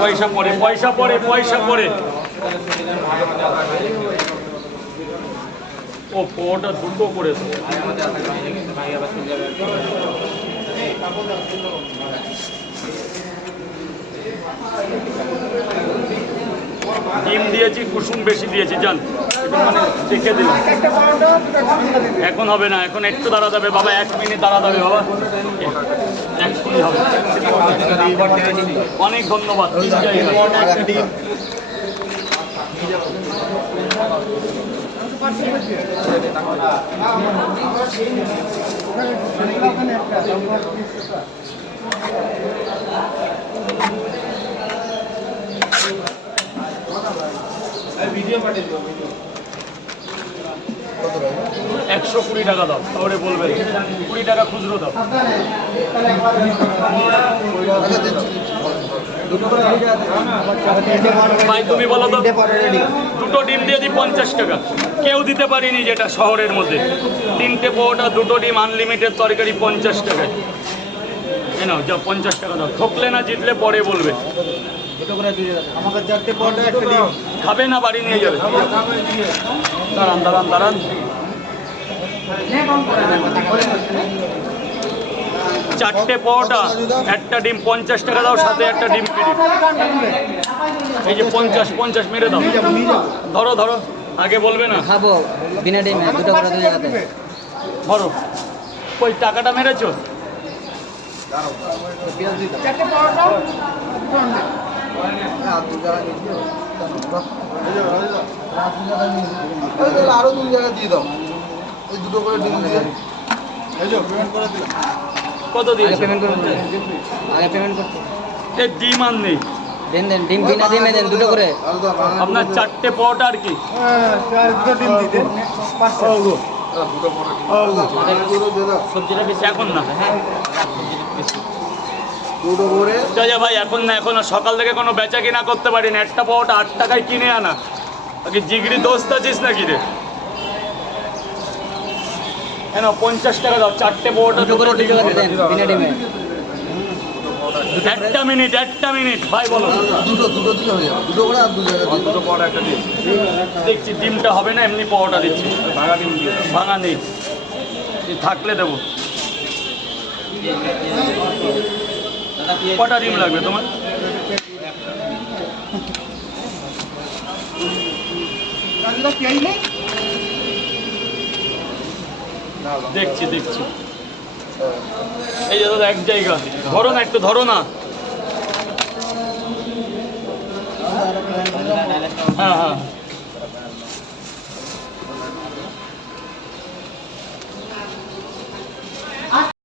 পয়সা পড়ে, পয়সা পড়ে, পয়সা পড়ে। ও পোটা দুটো করেছে। ডিম দিয়েছি, কুসুম বেশি দিয়েছি জান, মানে দেখে দিলাম। এখন হবে না, এখন একটু দাঁড়া যাবে বাবা, 1 মিনিট দাঁড়া যাবে বাবা, এক্ষুনি হবে। অনেক ধন্যবাদ। ভিডিও পাঠিয়ে দিও। 120 টাকা দাও, তাহলে বলবে 20 টাকা খুচরো দাও। ভাই তুমি বলো তো, দুটো ডিম দিয়ে দিই 50 টাকা। কেউ দিতে পারিনি যেটা শহরের মধ্যে। 3টে পরোটা, 2টো ডিম, আনলিমিটেড তরকারি 50 টাকায়। এই নাও, যা 50 টাকা দাও। ঠকলে না জিতলে পরে বলবে। আমাকে 4টে পরোটা, 1টা ডিম খাবে না, বাড়ি নিয়ে যাবে। দাঁড়ান দাঁড়ান দাঁড়ান, 4টে পরোটা, 1টা ডিম 50 টাকা দাও, সাথে 1টা ডিম ফ্রি। এই যে 50 মেরে দাও। ধরো ধরো, আগে বলবে না। খাবো বিনা ডিমে, দুটো করে 2 জায়গাতে। ধরো, ওই টাকাটা মেরেছো। আরো 2 জায়গা দিয়ে দাও, ওই দুটো করে ডিম দিয়ে। কত দিয়েছো? পেমেন্ট করুন, আগে পেমেন্ট করতে। এই ডিম আর নেই। দেন দেন, ডিম বিনা ডিমে দেন, দুটো করে। আপনার 4টে পরোটা আর কি? সবজিটা বেশি এখন না। দুটো করে যা ভাই, এখন না, এখন না। সকাল থেকে কোনো বেচা কিনা করতে পারি না। 1টা পরোটা 8 টাকায় কিনে আনা। আগে জিগরি দোস্ত আছিস নাকি রে? কেন 50 টাকা দাও, 4টে পরোটা, দুটো করে 2 জায়গাতে দেন, বিনা ডিমে। 1 মিনিট ভাই বলো। দুটো দিলে হয়ে যাবে, দুটো করে আর 2 জায়গা দিয়ে। দুটো পরোটা, 1টা ডিম দেখছি ডিমটা হবে না, এমনি পরোটা দিচ্ছি। ভাঙা ডিম দিয়ে, ভাঙা নেই, থাকলে দেবো। কটা ডিম লাগবে তোমার? দেখছি দেখছি। এই যে দাদা, 1 জায়গা ধরো না, একটু ধরো না। হ্যাঁ হ্যাঁ,